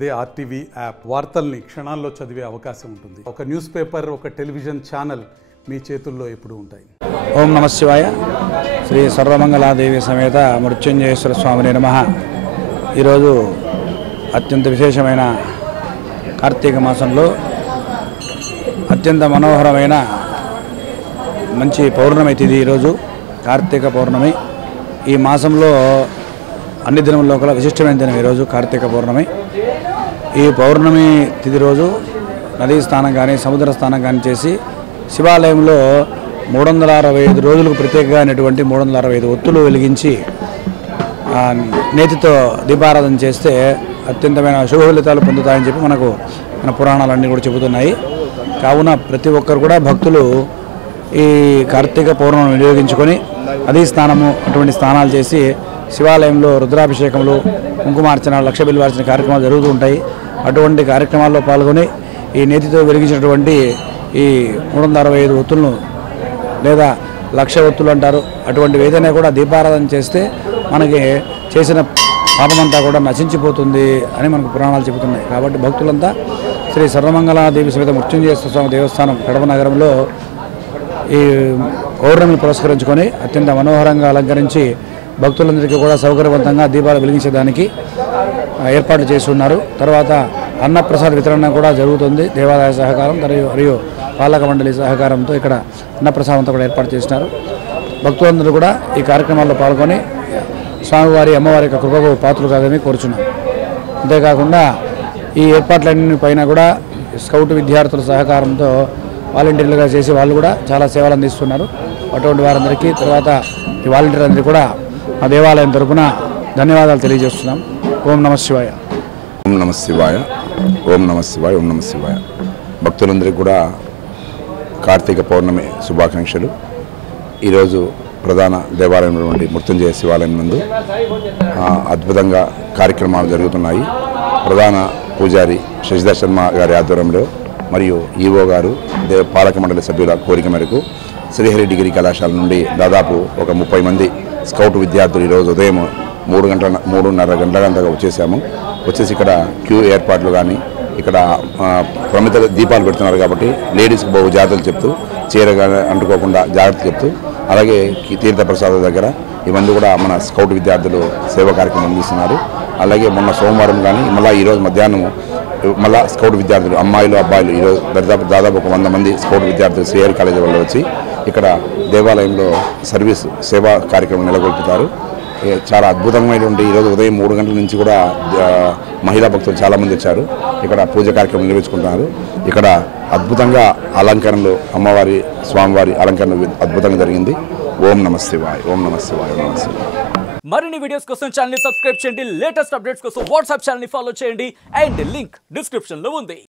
అదే RTV app వార్తల్ని క్షణాల్లో చదివే అవకాశం ఉంటుంది. ఒక న్యూస్ పేపర్, ఒక టెలివిజన్ ఛానల్ మీ చేతుల్లో ఎప్పుడూ ఉంటాయి. ఓం నమ శివాయ. శ్రీ సర్వమంగళాదేవి సమేత మృత్యుంజయేశ్వర స్వామిని నమః. ఈరోజు అత్యంత విశేషమైన కార్తీక మాసంలో అత్యంత మనోహరమైన మంచి పౌర్ణమి తిథి. ఈరోజు కార్తీక పౌర్ణమి. ఈ మాసంలో అన్ని దినముల్లో కల విశిష్టమైన దినం ఈరోజు కార్తీక పౌర్ణమి. ఈ పౌర్ణమి తిథి రోజు నదీ స్నానం కానీ సముద్ర స్నానం కానీ చేసి శివాలయంలో 365 రోజులకు ప్రత్యేకంగా అయినటువంటి 365 ఒత్తులు వెలిగించి నేతితో దీపారాధన చేస్తే అత్యంతమైన శుభ ఫలితాలు పొందుతాయని చెప్పి మన పురాణాలన్నీ కూడా చెబుతున్నాయి. కావున ప్రతి ఒక్కరు కూడా భక్తులు ఈ కార్తీక పౌర్ణమిని వినియోగించుకొని నదీ స్నానము అటువంటి స్నానాలు చేసి శివాలయంలో రుద్రాభిషేకములు, కుంకుమార్చన, లక్ష బిల్వార్చన కార్యక్రమాలు జరుగుతూ ఉంటాయి. అటువంటి కార్యక్రమాల్లో పాల్గొని ఈ నేతితో వెలిగించినటువంటి ఈ 365 ఒత్తులను లేదా 1,00,000 ఒత్తులు అంటారు, అటువంటి ఏదైనా కూడా దీపారాధన చేస్తే మనకి చేసిన పాపమంతా కూడా నశించిపోతుంది అని మనకు పురాణాలు చెబుతున్నాయి. కాబట్టి భక్తులంతా శ్రీ సర్వమంగళాదేవి సమేత మృత్యుంజయేశ్వర స్వామి దేవస్థానం కడప నగరంలో ఈ పౌర్ణమిని పురస్కరించుకొని అత్యంత మనోహరంగా అలంకరించి భక్తులందరికీ కూడా సౌకర్యవంతంగా దీపాలు వెలిగించడానికి ఏర్పాట్లు చేసి ఉన్నారు. తర్వాత అన్నప్రసాద వితరణ కూడా జరుగుతుంది. దేవాదాయ సహకారం మరియు పాలక మండలి సహకారంతో ఇక్కడ అన్నప్రసాదంతో కూడా ఏర్పాటు చేసినారు. భక్తులందరూ కూడా ఈ కార్యక్రమాల్లో పాల్గొని స్వామివారి అమ్మవారి యొక్క కృపకు పాత్రలు కాదని కోరుచున్నాం. అంతేకాకుండా ఈ ఏర్పాట్లన్నీ పైన కూడా స్కౌట్ విద్యార్థుల సహకారంతో వాలంటీర్లుగా చేసి వాళ్ళు కూడా చాలా సేవలు అందిస్తున్నారు. అటువంటి వారందరికీ తర్వాత ఈ వాలంటీర్లందరికీ కూడా ఆ దేవాలయం తరపున ధన్యవాదాలు తెలియజేస్తున్నాం. ఓం నమ శివాయ. ఓం నమ శివాయ. ఓం నమ శివాయ. ఓం నమ శివాయ. భక్తులందరికీ కూడా కార్తీక పౌర్ణమి శుభాకాంక్షలు. ఈరోజు ప్రధాన దేవాలయం మృత్యుంజయ శివాలయం నందు అద్భుతంగా కార్యక్రమాలు జరుగుతున్నాయి. ప్రధాన పూజారి శశిధర్ శర్మ గారి ఆధ్వర్యంలో మరియు ఈవో గారు పాలక మండలి సభ్యుల కోరిక మేరకు శ్రీహరి డిగ్రీ కళాశాల నుండి దాదాపు ఒక 30 మంది స్కౌట్ విద్యార్థులు ఈరోజు ఉదయం 3:30 గంటల వచ్చేసాము. వచ్చేసి ఇక్కడ క్యూ ఏర్పాట్లు కానీ ఇక్కడ ప్రమిత దీపాలు పెడుతున్నారు కాబట్టి లేడీస్కి బహు జాగ్రత్తలు చెప్తూ చీరగా అంటుకోకుండా జాగ్రత్త చెప్తూ అలాగే తీర్థప్రసాద దగ్గర ఇవన్నీ కూడా మన స్కౌట్ విద్యార్థులు సేవా కార్యక్రమం అందిస్తున్నారు. అలాగే మొన్న సోమవారం కానీ మళ్ళీ ఈరోజు మధ్యాహ్నం మళ్ళీ స్కౌట్ విద్యార్థులు అమ్మాయిలు అబ్బాయిలు ఈరోజు దాదాపు ఒక 100 మంది స్కౌట్ విద్యార్థులు శ్రీహరి కాలేజీ వాళ్ళు వచ్చి ఇక్కడ దేవాలయంలో సర్వీస్ సేవా కార్యక్రమం నెలకొల్పుతారు. చాలా అద్భుతమైనటువంటి ఈరోజు ఉదయం 3 గంటల నుంచి కూడా మహిళా భక్తులు చాలామంది వచ్చారు. ఇక్కడ పూజ కార్యక్రమం నిర్వహించుకుంటున్నారు. ఇక్కడ అద్భుతంగా అలంకరణలు అమ్మవారి స్వామివారి అలంకరణ అద్భుతంగా జరిగింది. ఓం నమ శివాయ. ఓం నమ శివాయ. ఓం నమ శివాయ. మరిన్ని వీడియోస్ కోసం ఛానల్ ని సబ్స్క్రైబ్ చేయండి. లేటెస్ట్ అప్డేట్స్ కోసం వాట్సాప్ ఛానల్ ని ఫాలో చేయండి. అండ్ లింక్ డిస్క్రిప్షన్ లో ఉంది.